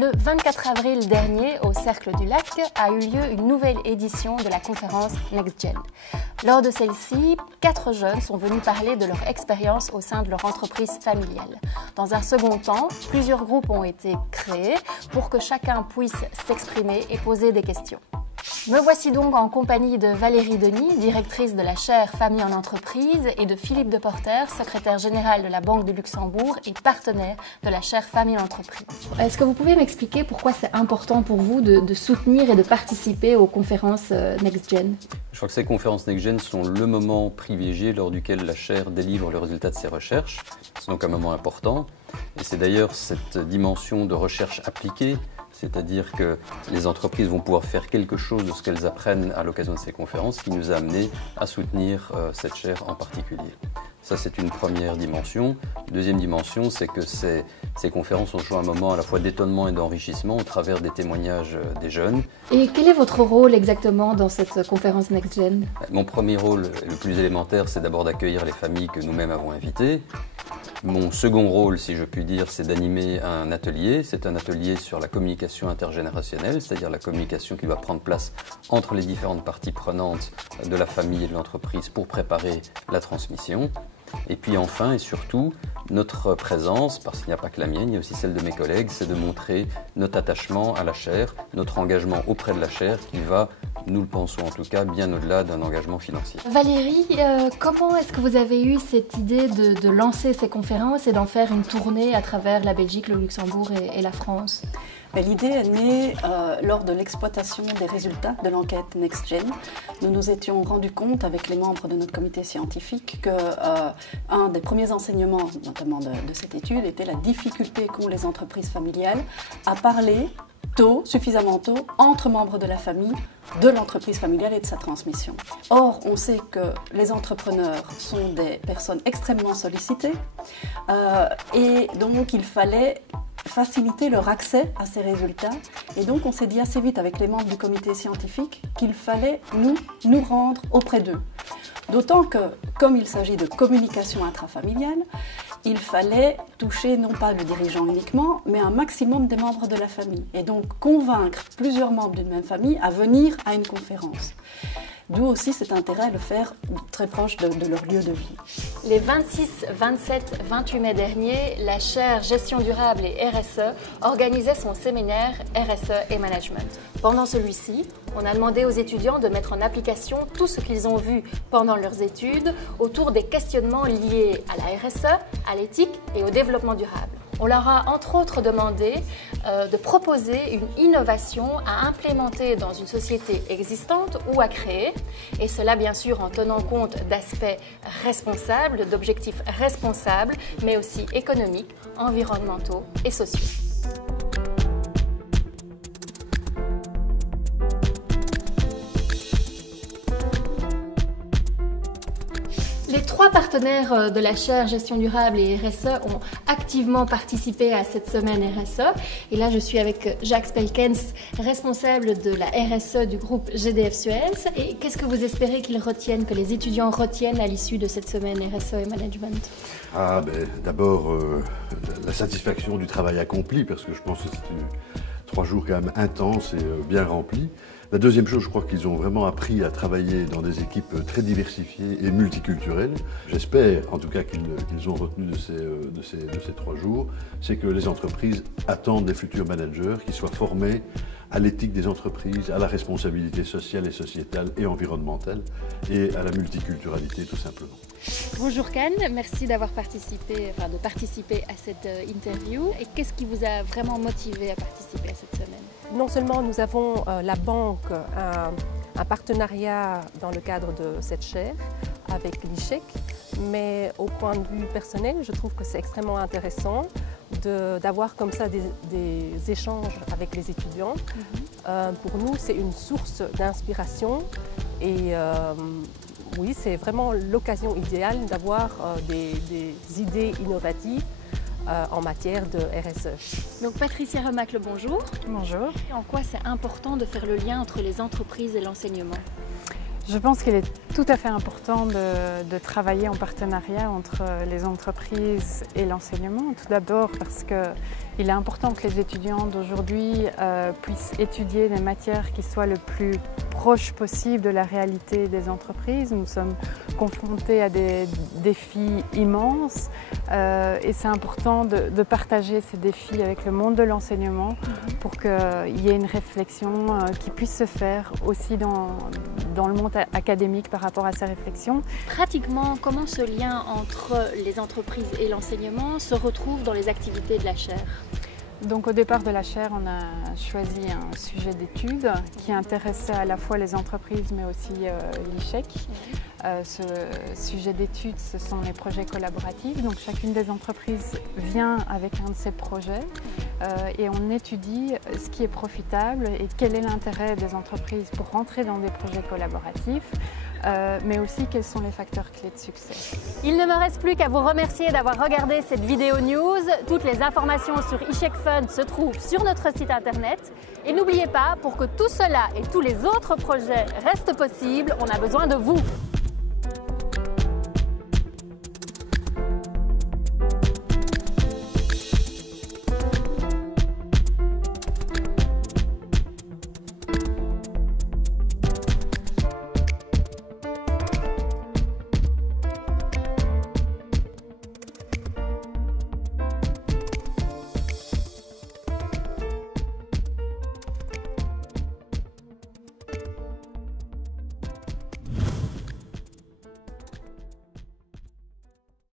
Le 24 avril dernier, au Cercle du Lac, a eu lieu une nouvelle édition de la conférence NextGen. Lors de celle-ci, 4 jeunes sont venus parler de leur expérience au sein de leur entreprise familiale. Dans un second temps, plusieurs groupes ont été créés pour que chacun puisse s'exprimer et poser des questions. Me voici donc en compagnie de Valérie Denis, directrice de la chaire Famille en entreprise, et de Philippe Deporter, secrétaire général de la Banque du Luxembourg et partenaire de la chaire Famille en entreprise. Est-ce que vous pouvez m'expliquer pourquoi c'est important pour vous de soutenir et de participer aux conférences NextGen? Je crois que ces conférences NextGen sont le moment privilégié lors duquel la chaire délivre le résultat de ses recherches. C'est donc un moment important. Et c'est d'ailleurs cette dimension de recherche appliquée, c'est-à-dire que les entreprises vont pouvoir faire quelque chose de ce qu'elles apprennent à l'occasion de ces conférences, qui nous a amené à soutenir cette chaire en particulier. Ça, c'est une première dimension. Deuxième dimension, c'est que ces conférences ont joué un moment à la fois d'étonnement et d'enrichissement au travers des témoignages des jeunes. Et quel est votre rôle exactement dans cette conférence NextGen? Mon premier rôle, le plus élémentaire, c'est d'abord d'accueillir les familles que nous-mêmes avons invitées. Mon second rôle, si je puis dire, c'est d'animer un atelier. C'est un atelier sur la communication intergénérationnelle, c'est-à-dire la communication qui doit prendre place entre les différentes parties prenantes de la famille et de l'entreprise pour préparer la transmission. Et puis enfin et surtout, notre présence, parce qu'il n'y a pas que la mienne, il y a aussi celle de mes collègues, c'est de montrer notre attachement à la chaire, notre engagement auprès de la chaire qui va, nous le pensons en tout cas, bien au-delà d'un engagement financier. Valérie, comment est-ce que vous avez eu cette idée de lancer ces conférences et d'en faire une tournée à travers la Belgique, le Luxembourg et la France? L'idée est née lors de l'exploitation des résultats de l'enquête NextGen. Nous nous étions rendus compte avec les membres de notre comité scientifique qu'un des premiers enseignements, notamment de cette étude, était la difficulté qu'ont les entreprises familiales à parler suffisamment tôt, entre membres de la famille, de l'entreprise familiale et de sa transmission. Or, on sait que les entrepreneurs sont des personnes extrêmement sollicitées et donc il fallait faciliter leur accès à ces résultats. Et donc, on s'est dit assez vite avec les membres du comité scientifique qu'il fallait nous rendre auprès d'eux. D'autant que, comme il s'agit de communication intrafamiliale, il fallait toucher non pas le dirigeant uniquement, mais un maximum des membres de la famille. Et donc, convaincre plusieurs membres d'une même famille à venir à une conférence. D'où aussi cet intérêt à le faire très proche de leur lieu de vie. Les 26, 27, 28 mai dernier, la chaire Gestion durable et RSE organisait son séminaire RSE et Management. Pendant celui-ci, on a demandé aux étudiants de mettre en application tout ce qu'ils ont vu pendant leurs études autour des questionnements liés à la RSE, à l'éthique et au développement durable. On leur a entre autres demandé de proposer une innovation à implémenter dans une société existante ou à créer, et cela bien sûr en tenant compte d'aspects responsables, d'objectifs responsables, mais aussi économiques, environnementaux et sociaux. Les 3 partenaires de la chaire Gestion durable et RSE ont activement participé à cette semaine RSE. Et là, je suis avec Jacques Spelkens, responsable de la RSE du groupe GDF Suez. Et qu'est-ce que vous espérez qu'ils retiennent, que les étudiants retiennent à l'issue de cette semaine RSE et Management? D'abord, la satisfaction du travail accompli, parce que je pense que c'est 3 jours quand même intenses et bien remplis. La deuxième chose, je crois qu'ils ont vraiment appris à travailler dans des équipes très diversifiées et multiculturelles. J'espère, en tout cas, qu'ils ont retenu de ces 3 jours, c'est que les entreprises attendent des futurs managers qui soient formés à l'éthique des entreprises, à la responsabilité sociale et sociétale et environnementale et à la multiculturalité tout simplement. Bonjour Can, merci de participer à cette interview. Et qu'est-ce qui vous a vraiment motivé à participer à cette semaine? Non seulement nous avons la banque, un partenariat dans le cadre de cette chaire avec l'ICHEC, mais au point de vue personnel, je trouve que c'est extrêmement intéressant d'avoir comme ça des échanges avec les étudiants. Pour nous, c'est une source d'inspiration et oui, c'est vraiment l'occasion idéale d'avoir des idées innovatives en matière de RSE. Donc Patricia Remacle, bonjour. Bonjour. En quoi c'est important de faire le lien entre les entreprises et l'enseignement? Je pense qu'il est tout à fait important de travailler en partenariat entre les entreprises et l'enseignement. Tout d'abord parce Il est important que les étudiants d'aujourd'hui puissent étudier des matières qui soient le plus proches possible de la réalité des entreprises. Nous sommes confrontés à des défis immenses et c'est important de partager ces défis avec le monde de l'enseignement pour qu'il y ait une réflexion qui puisse se faire aussi dans le monde académique par rapport à ces réflexions. Pratiquement, comment ce lien entre les entreprises et l'enseignement se retrouve dans les activités de la chaire? Donc au départ de la chaire, on a choisi un sujet d'étude qui intéressait à la fois les entreprises mais aussi l'ICHEC. Ce sujet d'étude, ce sont les projets collaboratifs. Donc chacune des entreprises vient avec un de ces projets et on étudie ce qui est profitable et quel est l'intérêt des entreprises pour rentrer dans des projets collaboratifs. Mais aussi quels sont les facteurs clés de succès. Il ne me reste plus qu'à vous remercier d'avoir regardé cette vidéo news. Toutes les informations sur ICHEC Fund se trouvent sur notre site internet. Et n'oubliez pas, pour que tout cela et tous les autres projets restent possibles, on a besoin de vous.